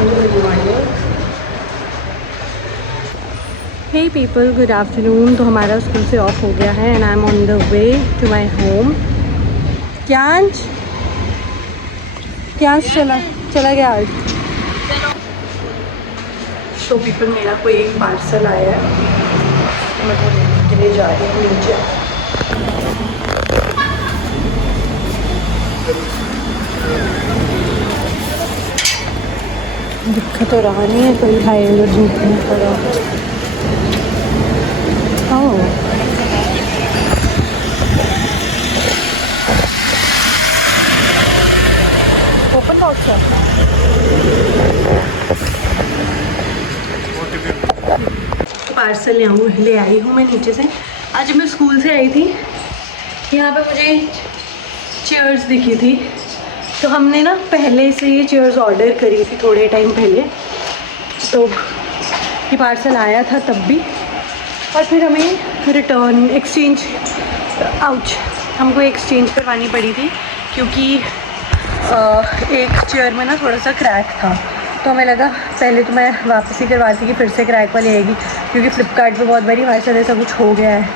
Good morning. Hey people, good afternoon. तो हमारा school से ऑफ हो गया है and I am on the way to my home. Kyansh चला गया आज. तो पीपल मेरा कोई एक पार्सल आया है, मैं वो लेने के लिए जा रही हूँ नीचे. दिक्कत तो रहा नहीं है, कोई हाई अलर्ट नहीं पड़ा. ओपन बॉक्स है. पार्सल ले आई हूँ मैं नीचे से. आज मैं स्कूल से आई थी, यहाँ पे मुझे चेयर्स दिखी थी, तो हमने ना पहले से ये चेयर्स ऑर्डर करी थी थोड़े टाइम पहले. तो ये पार्सल आया था तब भी, और फिर हमें रिटर्न एक्सचेंज हमको एक्सचेंज करवानी पड़ी थी, क्योंकि एक चेयर में ना थोड़ा सा क्रैक था. तो हमें लगा पहले तो मैं वापस ही करवाती कि फिर से क्रैक वाली आएगी, क्योंकि फ़्लिपकार्ट पे बहुत बारी हमारे साथ ऐसा कुछ हो गया है.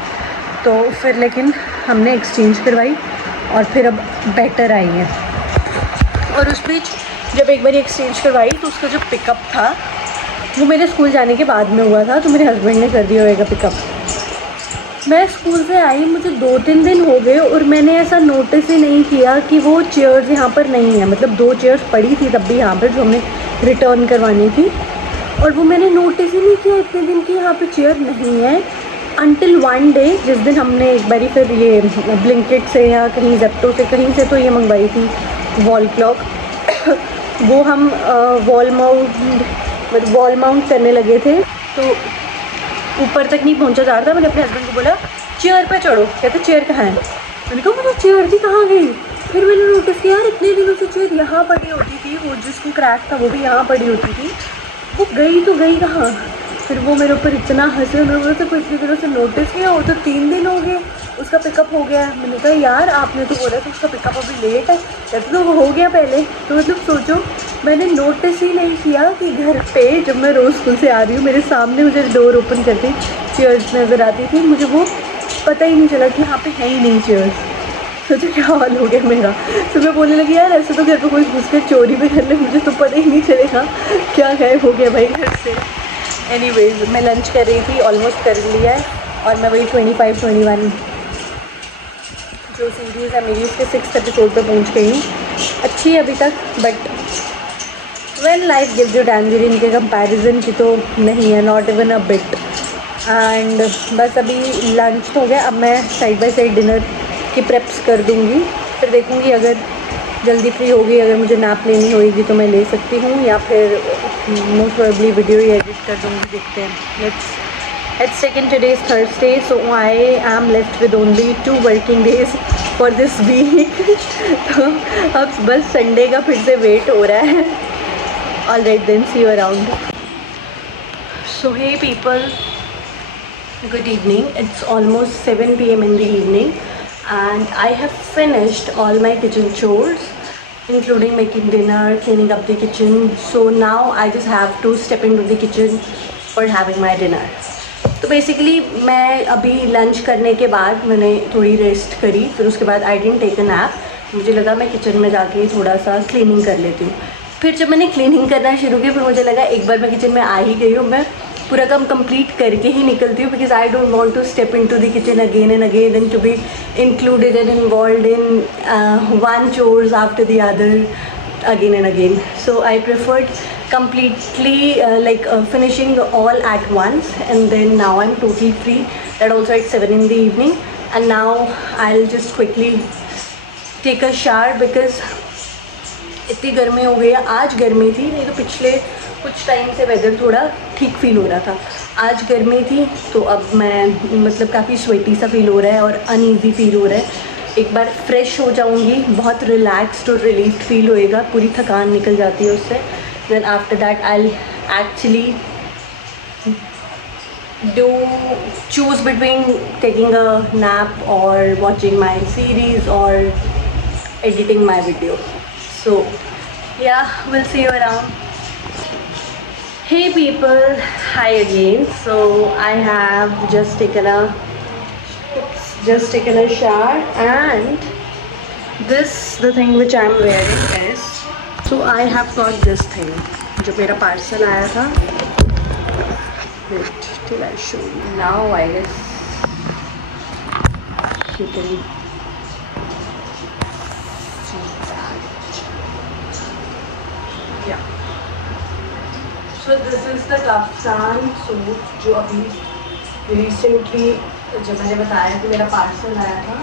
तो फिर लेकिन हमने एक्सचेंज करवाई और फिर अब बेटर आई है. और उस बीच जब एक बार एक्सचेंज करवाई तो उसका जो पिकअप था वो मेरे स्कूल जाने के बाद में हुआ था, तो मेरे हस्बैंड ने कर दिया होगा पिकअप. मैं स्कूल से आई, मुझे 2-3 दिन हो गए और मैंने ऐसा नोटिस ही नहीं किया कि वो चेयर्स यहाँ पर नहीं है. मतलब 2 चेयर्स पड़ी थी तब भी यहाँ पर, जो हमने रिटर्न करवानी थी, और वो मैंने नोटिस ही नहीं किया इतने दिन कि यहाँ पे चेयर नहीं है. अनटिल वन डे, जिस दिन हमने एक बारी फिर ये ब्लिंकिट से या कहीं जेप्टो से कहीं से तो ये मंगवाई थी वॉल क्लॉक. वो हम वॉल माउंट करने लगे थे, तो ऊपर तक नहीं पहुंचा जा रहा था. मैंने अपने हस्बैंड को बोला चेयर पे चढ़ो, कहते चेयर कहाँ है. मैंने कहा मुझे चेयर थी कहाँ गई. फिर मैंने नोटिस किया यार इतने दिनों से चेयर यहाँ पड़ी होती थी, वो जिसको क्रैक था वो भी यहाँ पड़ी होती थी, वो गई तो गई कहाँ. फिर वो मेरे ऊपर इतना हंसे, मैंने बोला था कोई इतने दिनों से नोटिस किया, वो तो 3 दिन हो गए उसका पिकअप हो गया. मैंने कहा यार आपने तो बोला था उसका पिकअप अभी लेट है, कहते तो वो हो गया पहले. तो मतलब सोचो मैंने नोटिस ही नहीं किया कि घर पे जब मैं रोज़ स्कूल से आ रही हूँ मेरे सामने मुझे डोर ओपन करती चेयर्स नज़र आती थी, मुझे वो पता ही नहीं चला कि यहाँ पे है ही नहीं चेयर्स. सोचो क्या हाल हो गया मेरा. तो मैं बोलने लगी यार ऐसे तो घर पे कोई घुस के चोरी भी कर ले, मुझे तो पता ही नहीं चलेगा क्या गायब हो गया भाई घर से. एनीवेज मैं लंच कर रही थी, ऑलमोस्ट कर लिया है, और मैं वही 25-21 जो सीरीज़ है मेरी उसके 6th एपिसोड पे पहुंच गई हूँ. अच्छी है अभी तक, but when life gives you tangerine के कंपैरिजन की तो नहीं है, not even a bit. And बस अभी लंच हो गया, अब मैं साइड बाय साइड डिनर की प्रेप्स कर दूँगी. फिर देखूँगी अगर जल्दी फ्री होगी, अगर मुझे नैप लेनी होगी तो मैं ले सकती हूँ, या फिर मोस्ट प्रोबेबली वीडियो ही एडिट कर दूँगी. देखते हैं. Let's check in. Today is Thursday, so I am left with only 2 working days for this week. तो अब बस संडे का फिर से वेट हो रहा है. Alright then, see you around. So hey people, good evening. It's almost 7 p.m. in the evening and I have finished all my kitchen chores, including making dinner, cleaning up the kitchen. So now I just have to step into the kitchen for having my dinner. तो basically मैं अभी lunch करने के बाद मैंने थोड़ी rest करी, फिर उसके बाद I didn't take a nap. मुझे लगा मैं किचन में जाके थोड़ा सा क्लीनिंग कर लेती हूँ. फिर जब मैंने क्लीनिंग करना शुरू किया, फिर मुझे लगा एक बार मैं किचन में आ ही गई हूँ, मैं पूरा काम कंप्लीट करके ही निकलती हूँ, because I don't want to step into the kitchen again and again and to be included and involved in one chores after the other again and again. So I preferred completely finishing all at once, and then now I'm totally free. That also at 7 in the evening, and now I'll just quickly take a shower because इतनी गर्मी हो गई है. आज गर्मी थी, नहीं तो पिछले कुछ टाइम से वेदर थोड़ा ठीक फील हो रहा था. आज गर्मी थी तो अब मैं मतलब काफ़ी स्वेटी सा फील हो रहा है और अनईजी फील हो रहा है. एक बार फ्रेश हो जाऊंगी, बहुत रिलैक्स्ड और रिलीफ फील होएगा, पूरी थकान निकल जाती है उससे. Then after that I will actually choose between taking a nap or watching my series or editing my video. So yeah, we'll see you around. Hey people, hi again. So I have just taken a shower, and the thing which I'm wearing is, so I have got this thing जो मेरा parcel आया था. Wait till I show you. Now I guess you can see that. Yeah. So this is the kaftan suit जो अभी recently जब मैंने बताया कि मेरा पार्सल आया था,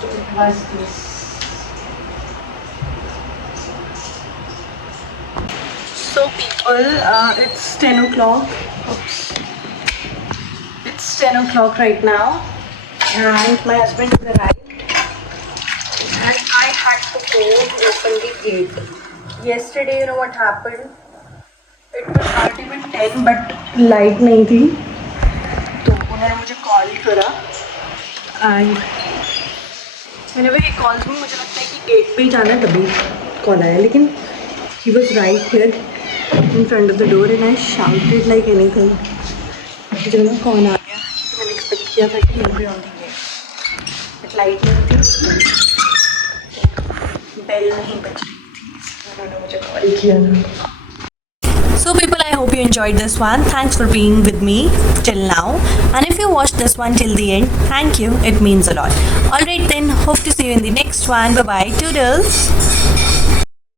तो it was this. So people, it's 10 o'clock. Oops. It's 10 o'clock right now, and my husband has arrived, and I had to go open the gate. Yesterday, you know what happened? It was not even 10, but light नहीं थी, तो उन्होंने मुझे call करा. And मैंने वही calls में मुझे लगता है कि गेट पे ही जाना है, तभी कॉल आया. लेकिन he was right here in front of the door, and I shouted like anything. जो ना कॉल आ गया, तो मैंने एक्सपेक्ट किया था कि he be on the gate, but light नहीं थी, बेल नहीं बज रही थी, उन्होंने मुझे कॉल किया था. So people, I hope you enjoyed this one. Thanks for being with me till now. And if you watched this one till the end, thank you. It means a lot. Alright then, hope to see you in the next one. Bye bye. Toodles.